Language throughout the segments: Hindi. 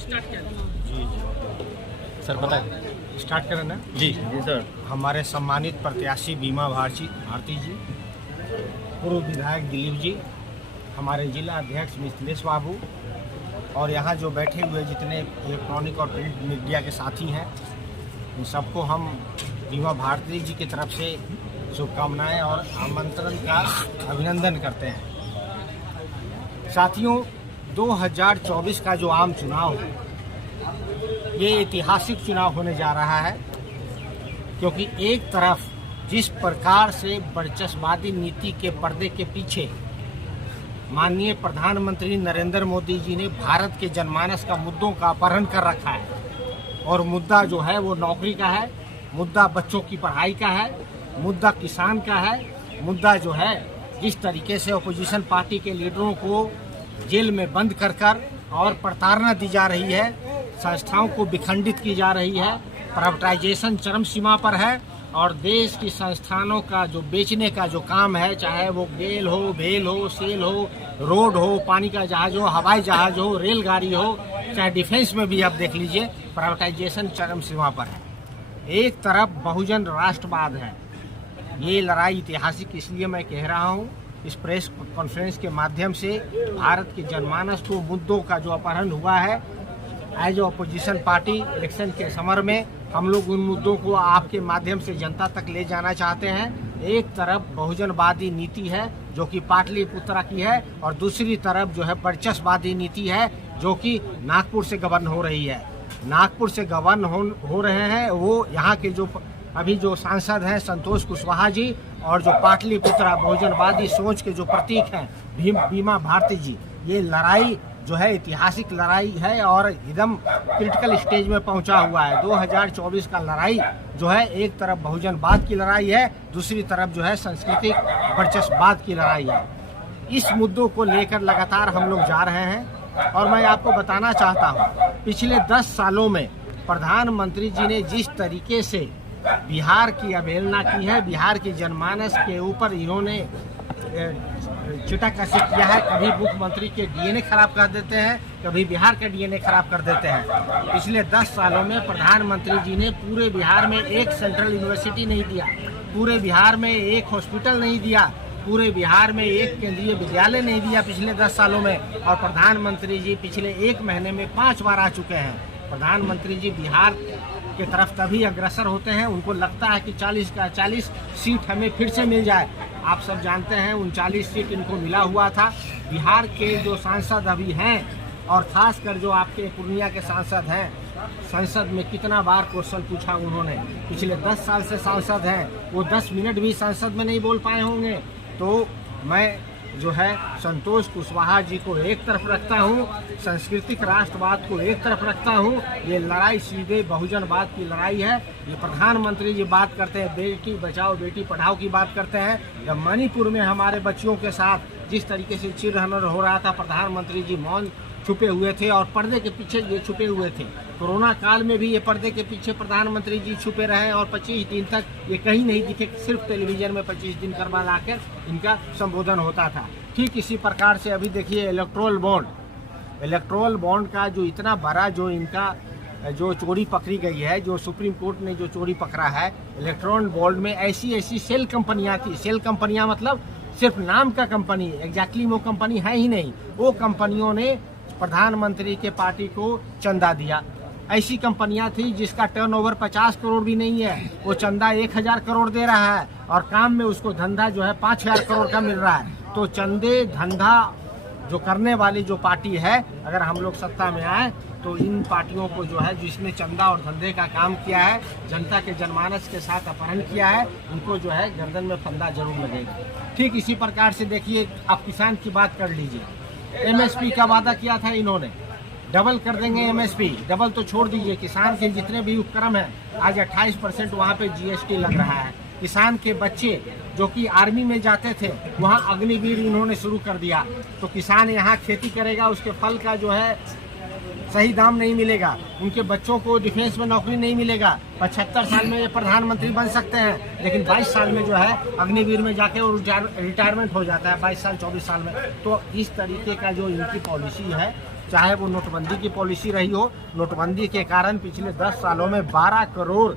स्टार्ट किया जी सर बताएं। स्टार्ट करें ना। जी सर। हमारे सम्मानित प्रत्याशी बीमा भारती जी, पूर्व विधायक दिलीप जी, हमारे जिला अध्यक्ष मिथिलेश बाबू और यहाँ जो बैठे हुए जितने इलेक्ट्रॉनिक और प्रिंट मीडिया के साथी हैं, इन सबको हम बीमा भारती जी की तरफ से शुभकामनाएं और आमंत्रण का अभिनंदन करते हैं। साथियों, 2024 का जो आम चुनाव है, ये ऐतिहासिक चुनाव होने जा रहा है, क्योंकि एक तरफ जिस प्रकार से वर्चस्ववादी नीति के पर्दे के पीछे माननीय प्रधानमंत्री नरेंद्र मोदी जी ने भारत के जनमानस का मुद्दों का अपहरण कर रखा है और मुद्दा जो है वो नौकरी का है, मुद्दा बच्चों की पढ़ाई का है, मुद्दा किसान का है, मुद्दा जो है जिस तरीके से अपोजिशन पार्टी के लीडरों को जेल में बंद कर और प्रताड़ना दी जा रही है, संस्थाओं को विखंडित की जा रही है, प्राइवेटाइजेशन चरम सीमा पर है और देश की संस्थानों का जो बेचने का जो काम है, चाहे वो गेल हो, भेल हो, सेल हो, रोड हो, पानी का जहाज हो, हवाई जहाज हो, रेलगाड़ी हो, चाहे डिफेंस में भी आप देख लीजिए, प्राइवेटाइजेशन चरम सीमा पर है। एक तरफ बहुजन राष्ट्रवाद है। ये लड़ाई ऐतिहासिक इसलिए मैं कह रहा हूँ, इस प्रेस कॉन्फ्रेंस के माध्यम से भारत के जनमानस को मुद्दों का जो अपहरण हुआ है, एज अपोजिशन पार्टी इलेक्शन के समर में हम लोग उन मुद्दों को आपके माध्यम से जनता तक ले जाना चाहते हैं। एक तरफ बहुजनवादी नीति है जो कि पाटलिपुत्रा की है और दूसरी तरफ जो है वर्चस्ववादी नीति है जो कि नागपुर से गवर्न हो रही है। नागपुर से गवर्न हो रहे हैं वो यहाँ के जो अभी जो सांसद हैं संतोष कुशवाहा जी और जो पाटलिपुत्रा बहुजनवादी सोच के जो प्रतीक हैं बीमा भारती जी। ये लड़ाई जो है ऐतिहासिक लड़ाई है और एकदम क्रिटिकल स्टेज में पहुंचा हुआ है। 2024 का लड़ाई जो है एक तरफ बहुजनवाद की लड़ाई है, दूसरी तरफ जो है सांस्कृतिक वर्चस्ववाद की लड़ाई है। इस मुद्दों को लेकर लगातार हम लोग जा रहे हैं और मैं आपको बताना चाहता हूं, पिछले 10 सालों में प्रधानमंत्री जी ने जिस तरीके से बिहार की अवहेलना की है, बिहार के जनमानस के ऊपर इन्होंने चिटाकशी किया है। कभी मुख्यमंत्री के डीएनए खराब कर देते हैं, कभी बिहार का डीएनए खराब कर देते हैं। पिछले 10 सालों में प्रधानमंत्री जी ने पूरे बिहार में एक सेंट्रल यूनिवर्सिटी नहीं दिया, पूरे बिहार में एक हॉस्पिटल नहीं दिया, पूरे बिहार में एक केंद्रीय विद्यालय नहीं दिया पिछले 10 सालों में। और प्रधानमंत्री जी पिछले 1 महीने में 5 बार आ चुके हैं। प्रधानमंत्री जी बिहार की तरफ तभी अग्रसर होते हैं, उनको लगता है कि 40 का 40 सीट हमें फिर से मिल जाए। आप सब जानते हैं 39 सीट इनको मिला हुआ था। बिहार के जो सांसद अभी हैं और खासकर जो आपके पूर्णिया के सांसद हैं, संसद में कितना बार क्वेश्चन पूछा उन्होंने, पिछले 10 साल से सांसद हैं, वो 10 मिनट भी संसद में नहीं बोल पाए होंगे। तो मैं जो है संतोष कुशवाहा जी को एक तरफ रखता हूँ, सांस्कृतिक राष्ट्रवाद को एक तरफ रखता हूँ। ये लड़ाई सीधे बहुजनवाद की लड़ाई है। ये प्रधानमंत्री जी बात करते हैं बेटी बचाओ बेटी पढ़ाओ की बात करते हैं, जब मणिपुर में हमारे बच्चियों के साथ जिस तरीके से चिरहरण हो रहा था, प्रधानमंत्री जी मौन छुपे हुए थे और पर्दे के पीछे ये छुपे हुए थे। कोरोना काल में भी ये पर्दे के पीछे प्रधानमंत्री जी छुपे रहे और 25 दिन तक ये कहीं नहीं दिखे, सिर्फ टेलीविजन में 25 दिन करवा लाकर इनका संबोधन होता था। ठीक इसी प्रकार से अभी देखिए इलेक्ट्रोल बॉन्ड का जो इतना बड़ा जो इनका जो चोरी पकड़ी गई है, जो सुप्रीम कोर्ट ने जो चोरी पकड़ा है, इलेक्ट्रॉन बॉन्ड में ऐसी सेल कंपनियां थी। सेल कंपनियां मतलब सिर्फ नाम का कंपनी, एग्जैक्टली वो कंपनी है ही नहीं। वो कंपनियों ने प्रधानमंत्री के पार्टी को चंदा दिया। ऐसी कंपनियां थी जिसका टर्नओवर 50 करोड़ भी नहीं है, वो चंदा 1000 करोड़ दे रहा है और काम में उसको धंधा जो है 5000 करोड़ का मिल रहा है। तो चंदे धंधा जो करने वाली जो पार्टी है, अगर हम लोग सत्ता में आए तो इन पार्टियों को जो है जिसने चंदा और धंधे का काम किया है, जनता के जनमानस के साथ अपहरण किया है, उनको जो है गर्दन में फंदा जरूर लगेगा। ठीक इसी प्रकार से देखिए, आप किसान की बात कर लीजिए। एमएसपी का वादा किया था इन्होंने, डबल कर देंगे एमएसपी। डबल तो छोड़ दीजिए, किसान के जितने भी उपक्रम हैं आज 28% वहाँ पे जीएसटी लग रहा है। किसान के बच्चे जो कि आर्मी में जाते थे, वहाँ अग्निवीर इन्होंने शुरू कर दिया। तो किसान यहाँ खेती करेगा, उसके फल का जो है सही दाम नहीं मिलेगा, उनके बच्चों को डिफेंस में नौकरी नहीं मिलेगा। 75 साल में ये प्रधानमंत्री बन सकते हैं, लेकिन 22 साल में जो है अग्निवीर में जाके वो रिटायरमेंट हो जाता है, 22 साल 24 साल में। तो इस तरीके का जो इनकी पॉलिसी है चाहे वो नोटबंदी की पॉलिसी रही हो। नोटबंदी के कारण पिछले 10 सालों में 12 करोड़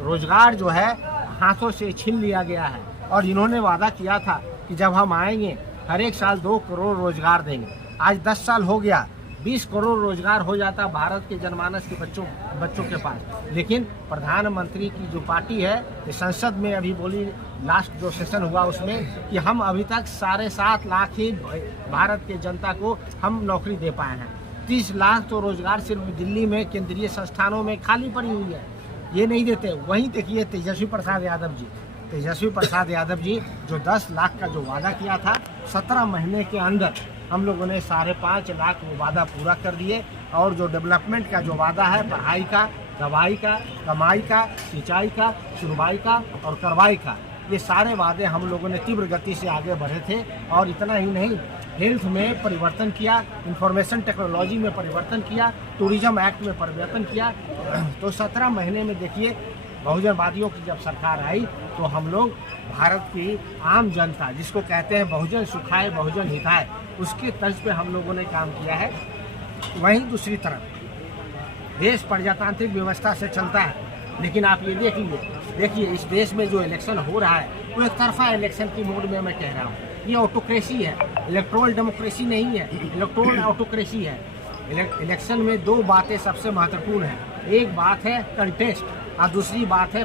रोजगार जो है हाथों से छीन लिया गया है। और इन्होंने वादा किया था कि जब हम आएंगे हर एक साल 2 करोड़ रोजगार देंगे। आज 10 साल हो गया, 20 करोड़ रोजगार हो जाता भारत के जनमानस के बच्चों के पास। लेकिन प्रधानमंत्री की जो पार्टी है, ये संसद में अभी बोली, लास्ट जो सेशन हुआ उसमें, कि हम अभी तक 7.5 लाख ही भारत के जनता को हम नौकरी दे पाए हैं। 30 लाख तो रोजगार सिर्फ दिल्ली में केंद्रीय संस्थानों में खाली पड़ी हुई है, ये नहीं देते। वहीं देखिए तेजस्वी प्रसाद यादव जी जो 10 लाख का जो वादा किया था, 17 महीने के अंदर हम लोगों ने 5.5 लाख वो वादा पूरा कर दिए। और जो डेवलपमेंट का जो वादा है, पढ़ाई का, दवाई का, कमाई का, सिंचाई का, सुनवाई का और कार्रवाई का, ये सारे वादे हम लोगों ने तीव्र गति से आगे बढ़े थे। और इतना ही नहीं, हेल्थ में परिवर्तन किया, इंफॉर्मेशन टेक्नोलॉजी में परिवर्तन किया, टूरिज्म एक्ट में परिवर्तन किया। तो 17 महीने में देखिए, बहुजनवादियों की जब सरकार आई तो हम लोग भारत की आम जनता, जिसको कहते हैं बहुजन सुखाए बहुजन हिताए, उसके तर्ज पे हम लोगों ने काम किया है। वहीं दूसरी तरफ देश प्रजातांत्रिक व्यवस्था से चलता है, लेकिन आप ये देखिए इस देश में जो इलेक्शन हो रहा है वो एक तरफा इलेक्शन की मोड में मैं कह रहा हूँ। ये ऑटोक्रेसी है, इलेक्टोरल डेमोक्रेसी नहीं है, इलेक्टोरल ऑटोक्रेसी है। इलेक्शन में 2 बातें सबसे महत्वपूर्ण हैं। एक बात है कंटेस्ट और दूसरी बात है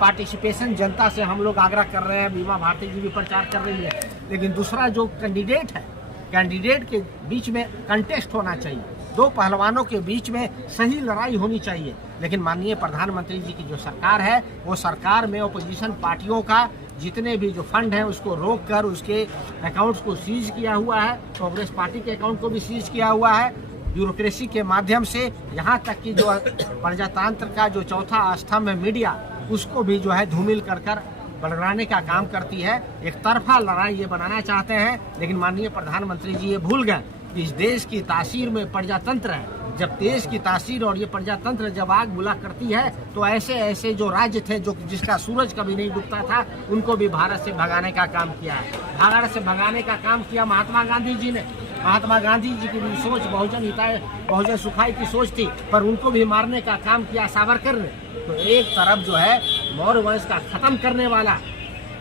पार्टिसिपेशन। जनता से हम लोग आग्रह कर रहे हैं, बीमा भारती जी भी प्रचार कर रही है। लेकिन दूसरा जो कैंडिडेट है, कैंडिडेट के बीच में कंटेस्ट होना चाहिए, 2 पहलवानों के बीच में सही लड़ाई होनी चाहिए। लेकिन माननीय प्रधानमंत्री जी की जो सरकार है, वो सरकार में ओपोजिशन पार्टियों का जितने भी जो फंड है उसको रोक कर उसके अकाउंट्स को सीज किया हुआ है। कांग्रेस पार्टी के अकाउंट को भी सीज किया हुआ है ब्यूरोक्रेसी के माध्यम से। यहाँ तक कि जो प्रजातंत्र का जो चौथा स्तंभ है मीडिया, उसको भी जो है धूमिल कर बढ़ाने का काम करती है। एक तरफा लड़ाई ये बनाना चाहते हैं। लेकिन माननीय प्रधानमंत्री जी ये भूल गए कि इस देश की तासीर में प्रजातंत्र है। जब देश की तासीर और ये प्रजातंत्र जब आग बुला करती है, तो ऐसे जो राज्य थे जो जिसका सूरज कभी नहीं डूबता था, उनको भी भारत से भगाने का काम किया है। भारत से भगाने का काम किया महात्मा गांधी जी ने। महात्मा गांधी जी की भी सोच बहुजन हिताय बहुजन सुखाई की सोच थी, पर उनको भी मारने का काम किया सावरकर ने। तो एक तरफ जो है मौर्य वंश का खत्म करने वाला,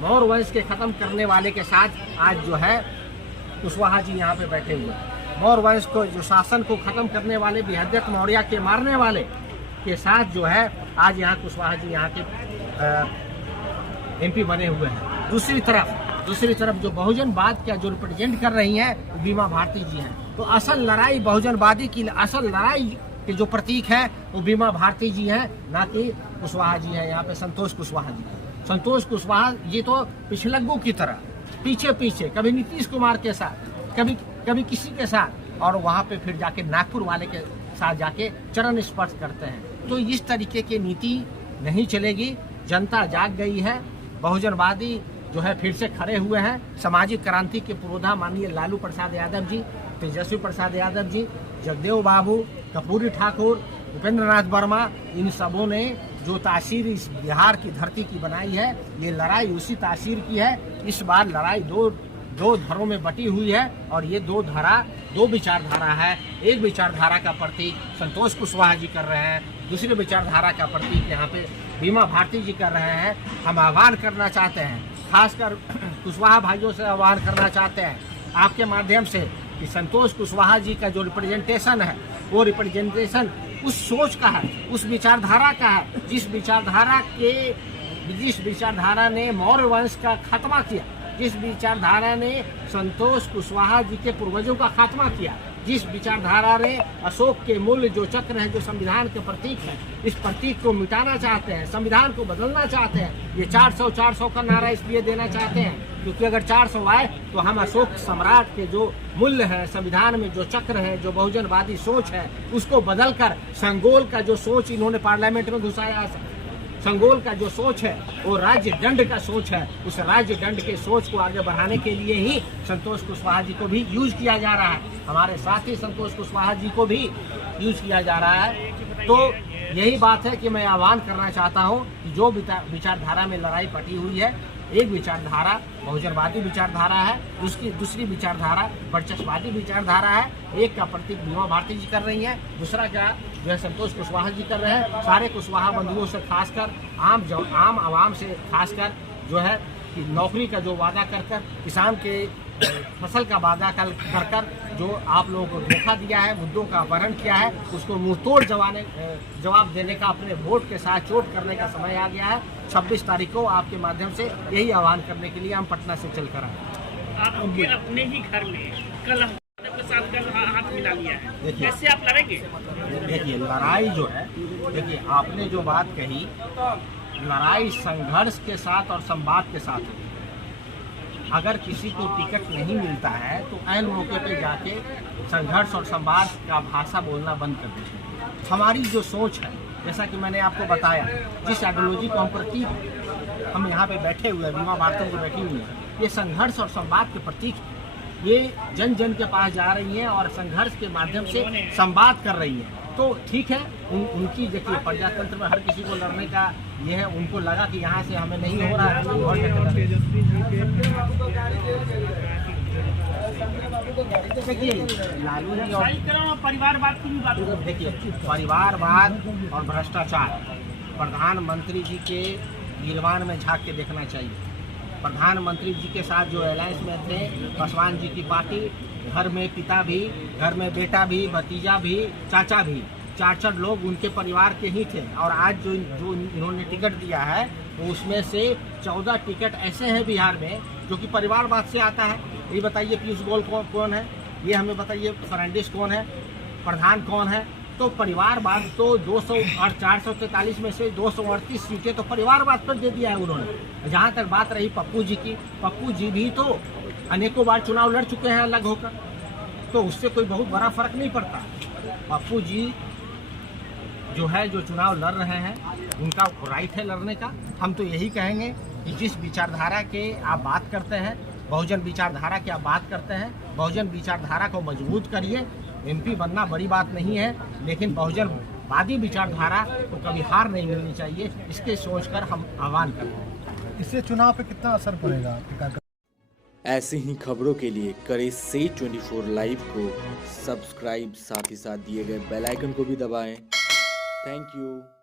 मौर्य वंश के खत्म करने वाले के साथ आज जो है कुशवाहा जी यहाँ पे बैठे हुए हैं। मौर्य वंश को जो शासन को खत्म करने वाले, बृहद्रथ मौर्य के मारने वाले के साथ जो है आज यहाँ कुशवाहा जी यहाँ के MP बने हुए हैं। दूसरी तरफ जो बहुजनवाद का जो रिप्रेजेंट कर रही हैं बीमा भारती जी हैं। तो असल लड़ाई बहुजनवादी की, असल लड़ाई के जो प्रतीक हैं वो बीमा भारती जी हैं, ना कि कुशवाहा जी हैं। यहाँ पे संतोष कुशवाहा जी तो पिछलग्गू की तरह पीछे कभी नीतीश कुमार के साथ, कभी किसी के साथ, और वहाँ पे फिर जाके नागपुर वाले के साथ जाके चरण स्पर्श करते हैं। तो इस तरीके की नीति नहीं चलेगी। जनता जाग गई है, बहुजनवादी जो है फिर से खड़े हुए हैं। सामाजिक क्रांति के पुरोधा माननीय लालू प्रसाद यादव जी, तेजस्वी प्रसाद यादव जी, जगदेव बाबू, कर्पूरी ठाकुर, उपेंद्र नाथ वर्मा, इन सबों ने जो तासीर इस बिहार की धरती की बनाई है, ये लड़ाई उसी तासीर की है। इस बार लड़ाई दो धरों में बटी हुई है और ये दो विचारधारा है। एक विचारधारा का प्रतीक संतोष कुशवाहा जी कर रहे हैं, दूसरी विचारधारा का प्रतीक यहाँ पे बीमा भारती जी कर रहे हैं। हम आह्वान करना चाहते हैं, खासकर कुशवाहा भाइयों से आह्वान करना चाहते हैं आपके माध्यम से, कि संतोष कुशवाहा जी का जो रिप्रेजेंटेशन है, वो रिप्रेजेंटेशन उस सोच का है, उस विचारधारा का है, जिस विचारधारा ने मौर्य वंश का खात्मा किया, जिस विचारधारा ने संतोष कुशवाहा जी के पूर्वजों का खात्मा किया, जिस विचारधारा ने अशोक के मूल्य जो चक्र है, जो संविधान के प्रतीक है, इस प्रतीक को मिटाना चाहते हैं, संविधान को बदलना चाहते हैं। ये 400 का नारा इसलिए देना चाहते हैं क्योंकि अगर 400 आए तो हम अशोक सम्राट के जो मूल्य है, संविधान में जो चक्र है, जो बहुजनवादी सोच है, उसको बदलकर संगोल का जो सोच इन्होंने पार्लियामेंट में घुसाया, संगोल का जो सोच है वो राज्य दंड का सोच है, उस राज्य दंड के सोच को आगे बढ़ाने के लिए ही संतोष कुशवाहा जी को भी यूज किया जा रहा है। हमारे साथ ही संतोष कुशवाहा जी को भी यूज किया जा रहा है। तो यही बात है कि मैं आह्वान करना चाहता हूँ कि जो विचारधारा में लड़ाई पटी हुई है, एक विचारधारा बहुजनवादी विचारधारा है, दूसरी विचारधारा वर्चस्ववादी विचारधारा है। एक का प्रतीक बीमा भारती जी कर रही हैं, दूसरा का जो है संतोष कुशवाहा जी कर रहे हैं। सारे कुशवाहा बंधुओं से खासकर आम आवाम से खासकर जो है कि नौकरी का जो वादा कर किसान के फसल का वादा कर जो आप लोगों को धोखा दिया है, मुद्दों का अपहरण किया है, उसको मुंहतोड़ जवाब देने का, अपने वोट के साथ चोट करने का समय आ गया है। 26 तारीख को आपके माध्यम से यही आह्वान करने के लिए हम पटना से चल कर आए। आपके अपने ही घर में कल के साथ कल हाथ मिला लिया है, कैसे आप लड़ेंगे? देखिए लड़ाई जो है, देखिए आपने जो बात कही, लड़ाई संघर्ष के साथ और संवाद के साथ है। अगर किसी को टिकट नहीं मिलता है तो ऐन मौके पे जाके संघर्ष और संवाद का भाषा बोलना बंद कर दीजिए। हमारी जो सोच है, जैसा कि मैंने आपको बताया, जिस आइडियोलॉजी को हम यहाँ पे बैठे हुए हैं, बीमा भारती जो बैठी हुई है, ये संघर्ष और संवाद के प्रतीक, ये जन जन के पास जा रही हैं और संघर्ष के माध्यम से संवाद कर रही हैं। तो ठीक है, उनकी देखिए प्रजातंत्र में हर किसी को लड़ने का ये है, उनको लगा कि यहाँ से हमें नहीं हो रहा है और देखिए लालू जी और परिवारवाद की भी बात है। देखिए परिवारवाद और भ्रष्टाचार प्रधानमंत्री जी के निर्वाण में झांक के देखना चाहिए। प्रधानमंत्री जी के साथ जो अलायंस में थे, पासवान जी की पार्टी, घर में पिता भी, घर में बेटा भी, भतीजा भी, चाचा भी, 4 लोग उनके परिवार के ही थे। और आज जो इन्होंने टिकट दिया है, तो उसमें से 14 टिकट ऐसे हैं बिहार में जो कि परिवारवाद से आता है। ये बताइए पीयूष गोयल कौन है, ये हमें बताइए फर्नांडिस कौन है, प्रधान कौन है। तो परिवारवाद तो 200 और 443 में से 238 सीटें तो परिवारवाद पर दे दिया है उन्होंने। जहाँ तक बात रही पप्पू जी की, पप्पू जी भी तो अनेकों बार चुनाव लड़ चुके हैं अलग होकर, तो उससे कोई बहुत बड़ा फर्क नहीं पड़ता। पप्पू जी जो चुनाव लड़ रहे हैं, उनका राइट है लड़ने का। हम तो यही कहेंगे कि जिस विचारधारा के आप बात करते हैं, बहुजन विचारधारा की आप बात करते हैं, बहुजन विचारधारा को मजबूत करिए। एमपी बनना बड़ी बात नहीं है, लेकिन बहुजनवादी विचारधारा को कभी हार नहीं मिलनी चाहिए, इसके सोचकर हम आह्वान करते हैं। इससे चुनाव पे कितना असर पड़ेगा? ऐसी ही खबरों के लिए करें से 24 लाइव को सब्सक्राइब, साथ ही साथ दिए गए बेल आइकन को भी दबाएं। Thank you.